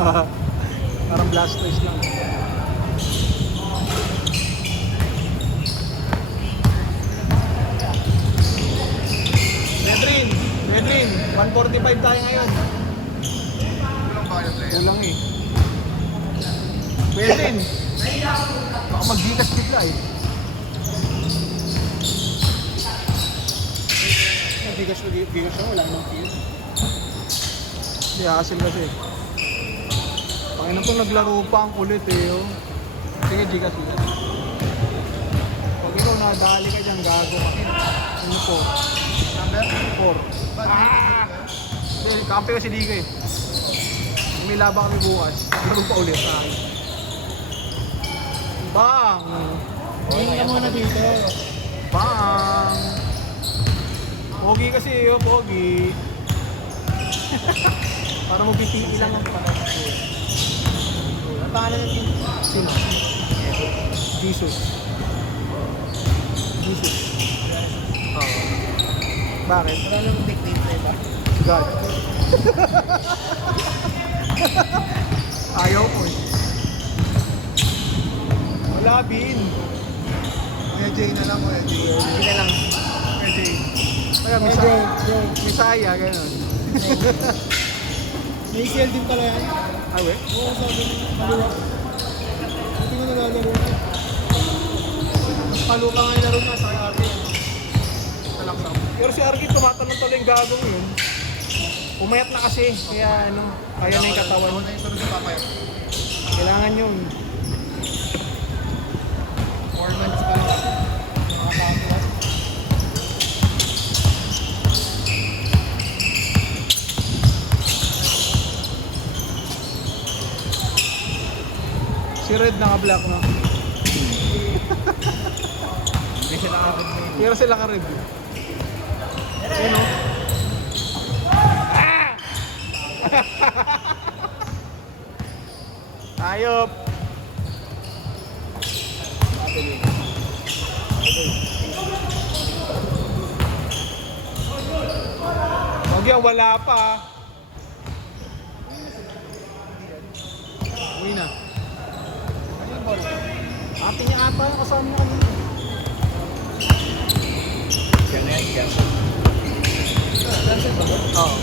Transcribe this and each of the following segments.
Parang Blastoise lang. Medrin, 145 tayo ngayon. Yan lang eh. Medrin, baka mag-gigas bigla eh. Gigas na wala namang feel. Hindi, hassle kasi. Pakinan ko naglaro pa ang kulit eh. Oh. Sige, gigas. Pag ikaw nadali ka dyan, gago ka. Ano po? Number 4. Ah! Hindi, kampi kasi di ka eh. May laban kami bukas. Laro pa ulit. Bang! Tingin ka muna dito. Bang! Pogi kasi yun, pogi. Para mo BTE lang ang pangalan. Ang pangalan natin? Sino? Jesus. Jesus. Oo. Bakit? Wala namang nickname na iba. God. Ayaw ko eh. Wala, Bin. AJ na lang, AJ. Hindi na lang. AJ. Kaya Misaya, gano'n. May ACL din pala yan. Ay, we? Oo, sabi mo. Kaliwa. Hindi mo nalalaro na. Mas paluka nga yung laro na sa RK. Talaksam. Pero si RK tumatanong tuloy yung gagong yun. Umayat na kasi. Kaya ano, kaya na yung katawan. Ako na yung sunod sa papayat. Kailangan yun. 4 months pa lang. Nakakapwas. Si Red naka-black na. Hindi siya nakabot mo. Pero sila ka-red. Ayun o. Ayop! Huwag yan, wala pa. Uwi na. Ate niya ata yung kasama niya kanina. Yan na yan. Oo.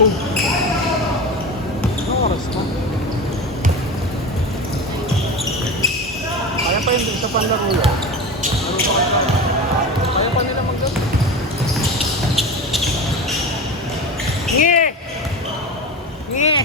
Boom. Anong oras na? Kaya pa yun sa panlaro yan. Kaya pa nila mag-gap. Nye! Nye!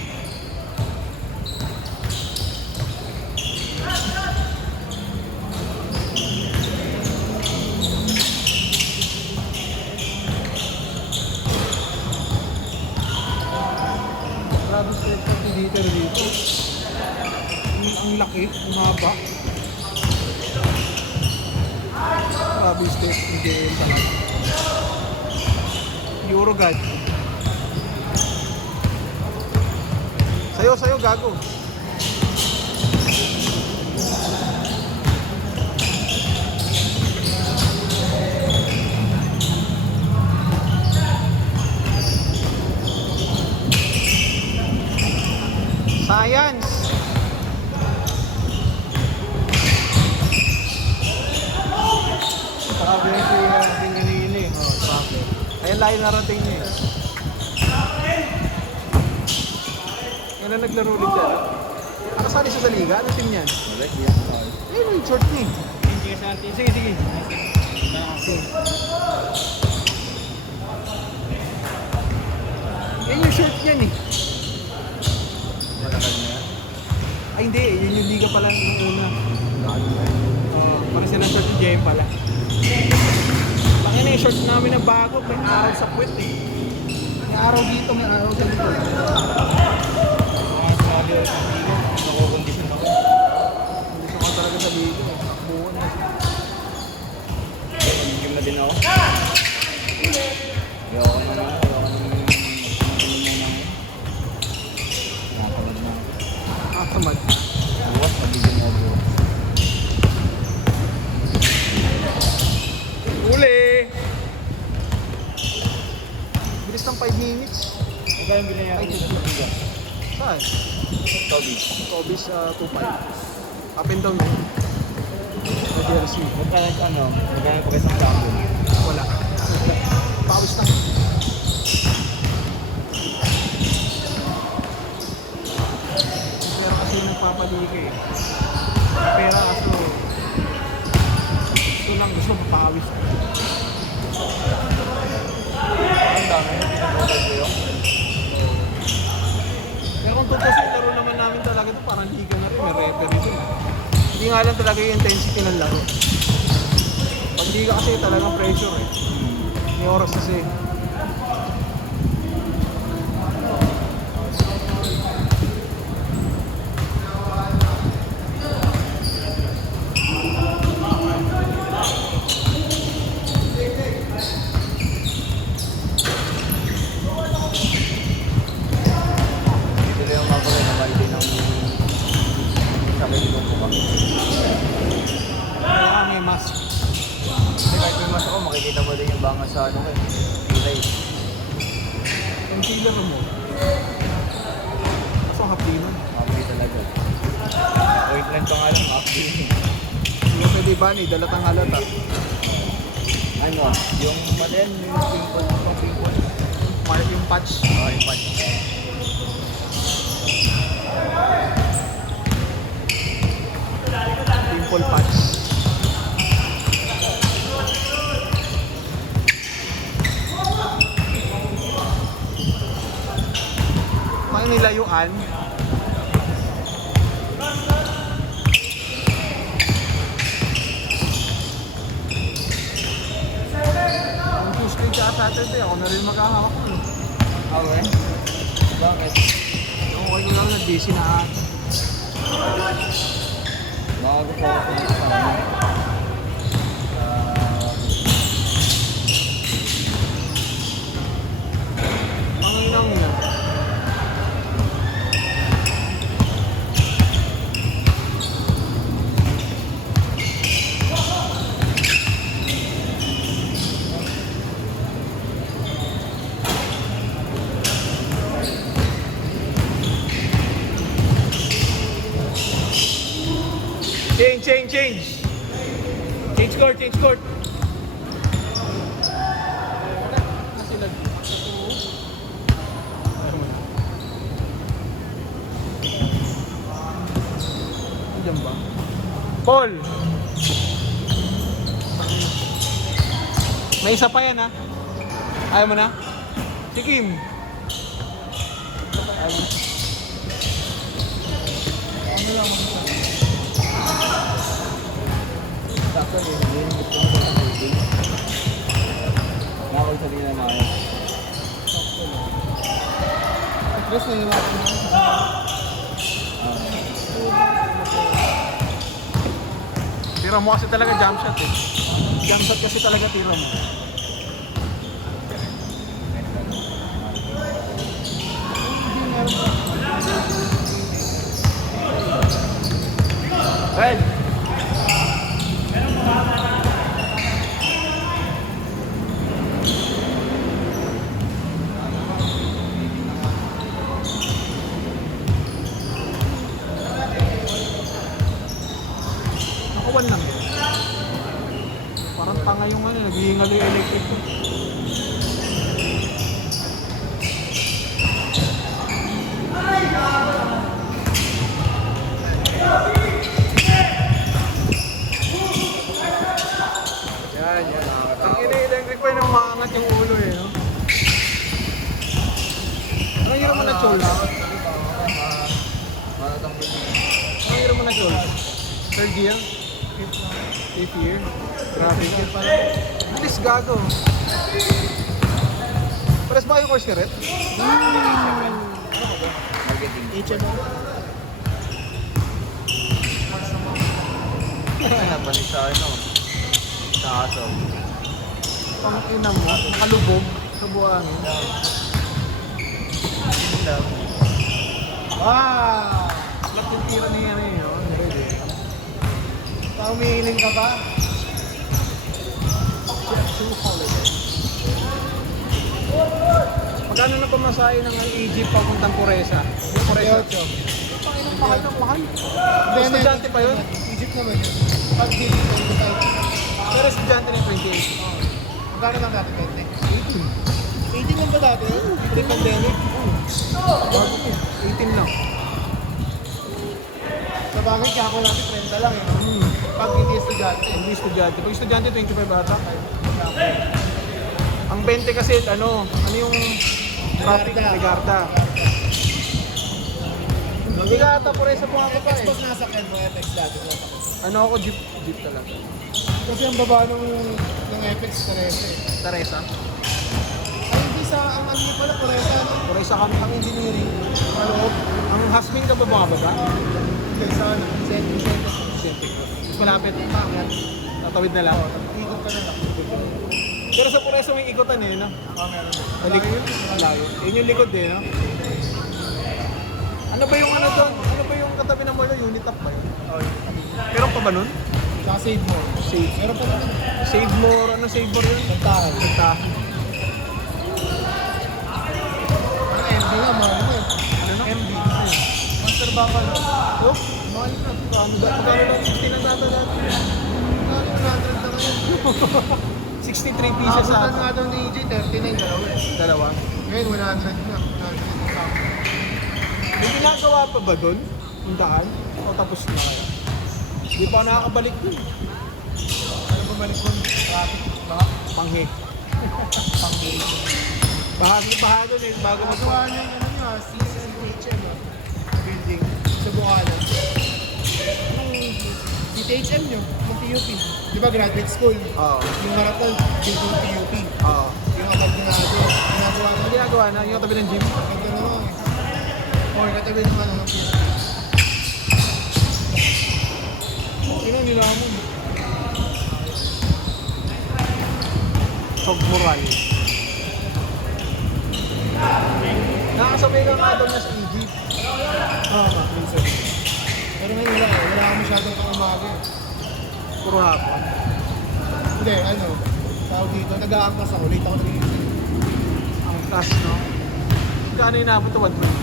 Grabe straight cut ni Dieter dito. Ang laki, ang haba. Grabe straight ni JL talaga. Eurogod. Sayo, gago. Science. Sabi siya yung ganili. Oh, sabi. Ayun layo narating niya eh. Yan na naglaro ulit siya. Nakasali siya sa liga? Ano team niyan? Ayun yung short niya. Sige. Yan yung short niyan eh. Ay hindi, yun yung liga pala ng una. Parang siya ng short ni JM pala. Baka na yung short namin na bago, may araw sa puwet eh. May araw dito, may araw sa dito. Sabi ko sa liga, nakukondisyon ako. Gusto ko talaga sa liga eh. Buwan na siya. Game na din ako. Ayoko na lang. Nakakamad na. Tamad. Buwas, pabigyan Ikaw yung binaya ko dito sa Liga. Saan? Toby. Kobis 2.5. Up and down yun. Sa jersey. Magkano pa kayo sa sample? Wala. Pawis na. Pero kasi nagpapalika eh. Pero aso, gusto lang gusto mapawis. Ang dami yung pinag-order ko yun. Pero kung tutusin laro naman namin talaga ito, parang liga na rin, may referee din. Hindi nga lang talaga yung intensity ng laro. Pag liga kasi talagang pressure eh. May oras kasi. Dito lang yung mga na mali ng sabi nito ko ba. Kaya may mask. Kasi kahit may mas ako, makikita mo din yung bangas sa ano ko eh. Kulay. Concealer mo. Kaso hapino. Mabili talaga. Ointment pa nga lang, mabili. Yung pwede ba ni dalatang halata. Ano? Yung mali yung pimple. Yung pimple. Mark yung patch. Oh, yung patch. Pimple patch. Paano nilayuan? Ang Tuesday tsaka Saturday, ako na rin maghahawak nun. Okay. Bakit? Okay ko lang nag-busy na ata. Baka gusto ko sa ano. Ang inang ina. Change. Change court. Diyan ba? Paul! May isa pa yan ha? Ayaw mo na? Si Kim! Ayaw mo na? Ano lang mo? Sakto yun. Yun yung gusto ko sa building. Nakakul sa tingin na maayos. Atras na yung natin na. Tira mo kasi talaga jump shot eh. Jump shot kasi talaga tira mo. Well, Nakawan lang yun. Parang tanga yung ano, naghihingal yung electric ko. Yan. Ang ini-electric pa yun ang maangat yung ulo eh, no? Anong hirap mo nag-chola? Anong hirap mo nag-chola? Third year? Fifth year? Grabe ka. At least gago. Pares ba kayo course ka rin? marketing. H&M. Ano nabalik sa ano? Sa aso. Pang ina mo, nakalubog sa buhangin. Yun lang. Ah! Ba't yung tira niya na yun? Umiiling ka ba? Jet to holiday. Magkano na pamasahe ng Egypt papuntang Puresa? Yung Puresa. 28. Ang mahal ng mahal. Then, Estudyante pa yun? Egypt naman yun. Pag dito, 25. Pero estudyante na 28. Magkano lang dati, 20? 18 lang ba dati? Pre-pandemic? Bago ko. 18 lang. Sa bagay, kaya ako natin 30 lang eh. Pag hindi estudyante. Hindi estudyante. Pag estudyante, 25 ata. Ang 20 kasi, ano yung traffic? Regarda. Hindi ka ata Puresa pumapapa FX eh. boss nasa Ken mo, FX dati. Ano ako, jeep talaga. Kasi ang baba ng FX, 13. Teresa. Ay, hindi sa, ang ano pala, Puresa, no? Puresa kami ang engineering. Ano? Ang Hasmin ka ba bumababa? Hindi, sa ano? Center. Siyempre. Mas malapit. Tatawid na lang. Ikot ka na lang. Pero sa Puresa may ikutan eh, no? Meron. Balik yun? Malayo. Yun yung likod eh, no? Ano ba yung ano doon? Ano ba yung katabi ng mall? Unitap ba yun? Meron pa ba nun? Saka save mo. Save. Meron pa naman. Save more. Ano save more yun? Kantahan. Kantahan. Ang MD nga, mahal mo eh. Ano no? MD. Master Baka na. Oh, mahal na. Magkano lang 16 ang data dati. 100 na ngayon. 63 pieces Abutan sa nga daw ni EJ, 39 dalawa eh. dalawa. Ngayon, 100 na. 100 na. May ginagawa pa ba doon? Yung daan? O tapos na kaya? Hindi pa ako nakakabalik dun. Ano ba balik mo? Traffic ba? Panghe. Baha doon eh. Bago Magawa niya yung ano niya, CTHM building sa Bukana. CTHM nyo, ng TUP. Di ba graduate school? Oo. Yung marathon, yung TUP. Oo. Yung abandonado, ginagawa na. Ano ginagawa na? Yung tabi ng gym? Ganda naman eh. Or katabi ng ano ng PUP. Sino nila mo? Sog moral. Nakasabay ka nga doon na sa Egypt. Oo, minsan. Pero ngayon wala akong masyadong umaga eh. Puro hapon. Hindi, ano, tawag dito, nag-aangkas ako, late ako nag-iisip. Ang cash, no? Kano yung nabot tawad mo? 180.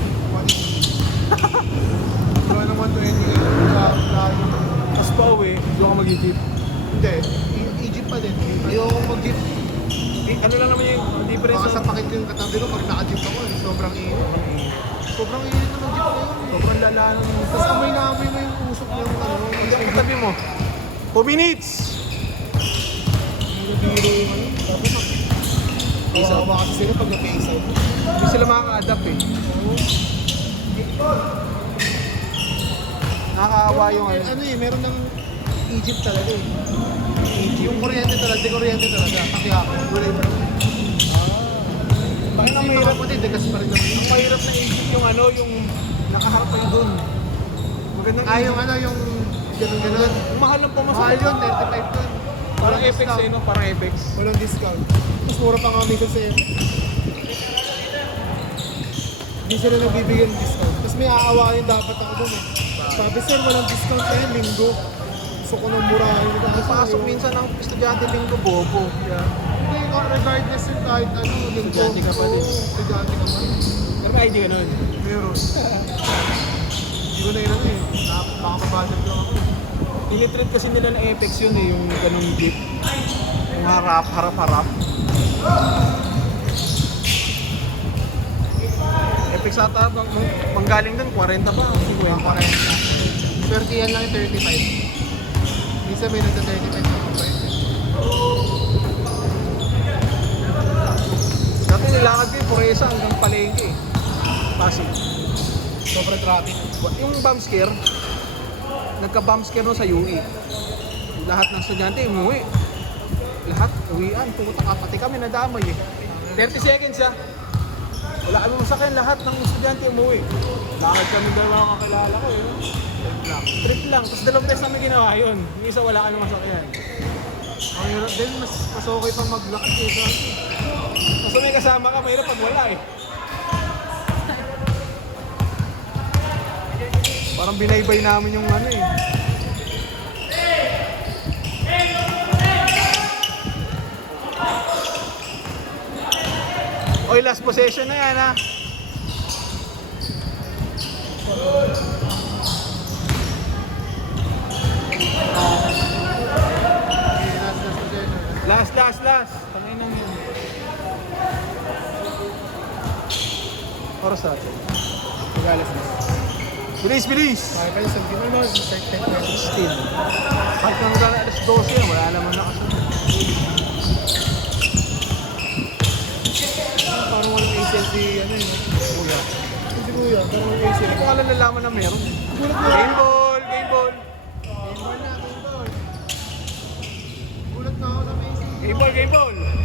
Gawa ng 120 ngayon. Tapos pa uwi, doon ka mag-Egypt. Hindi, Egypt pa din. Ayoko mag-jeep. Eh, ano lang naman yung difference Baka sa pakit ko yung katabi ko pag naka-jeep ako eh. Sobrang init. Sobrang init na mag-jeep ngayon eh. Sobrang lala ng... Tapos amoy na amoy mo yung usok ng ano. Hindi ang katabi mo. 2 minutes! Biro yung ano. Tapos Isa. kawawa kasi sila pag na-face out. Hindi sila makaka-adapt eh. Nakakaawa yung ano. Ano eh, meron ng Egypt talaga eh. Yung kuryente talaga, di kuryente talaga. Kaya ako, wala yung Bakit ang Hindi mahirap? makaputi, degas pa rin naman. Ang mahirap na Egypt yung ano, yung nakaharap kayo dun. Magandang Yung ano, yung gano'n-gano'n. Ang mahal ng pumasok. Mahal yun, 35 yun. Parang FX eh, no? Parang FX. Walang discount. Mas mura pa nga dito sa FX. Hindi sila nagbibigyan ng discount. Tapos may aawain dapat ako dun eh. Sabi sir, walang discount kayo, linggo. Gusto ko ng murahin. Pasok minsan ng estudyante linggo bobo. Yeah. Hindi, regardless yun kahit ano, linggo. Estudyante ka pa din. Oo, estudyante ka pa rin. Pero may ID ka nun. Meron. Hindi ko na yun ano eh. Baka mabudget lang ako. Tinitreat kasi nila na FX yun eh, yung ganong jeep. Yung harap-harap. FX ata, manggaling dun, 40 ba? 50. 30 yan lang yung 35. Minsan may nagsa-35 na kapag Dati nilakad ko yung Puresa hanggang Palengke eh. Pasig. sobrang traffic. Yung bomb scare, nagka-bomb scare no sa UE. Lahat ng estudyante umuwi. Lahat uwian. Pumunta ka, pati kami nadamay eh. 30 seconds ah. Wala kami masakyan, lahat ng estudyante umuwi. Lakad kami dalawang kakilala ko eh. Trip lang. Tapos dalawang test namin ginawa yun. Yung isa wala kami masakyan. Ang hirap din, mas okay pang maglakad eh. Kasi may kasama ka, mahirap pag wala eh. Parang binaybay namin yung ano eh. Oy, last possession na yan ha. Last. Tangin nang yun. Oras natin. Magalas na. Bilis! Ay, kayo sa game. Ano, start 10 minutes. 16. Kahit na magana alas 12 yan, wala naman nakasunod. Parang walang ACL si, ano yun. Kuya. Si Kuya, parang walang ACL. Hindi ko alam nalaman na meron. Gulat mo. Game ball! Game ball. Gulat na ako sa ACL. Game ball!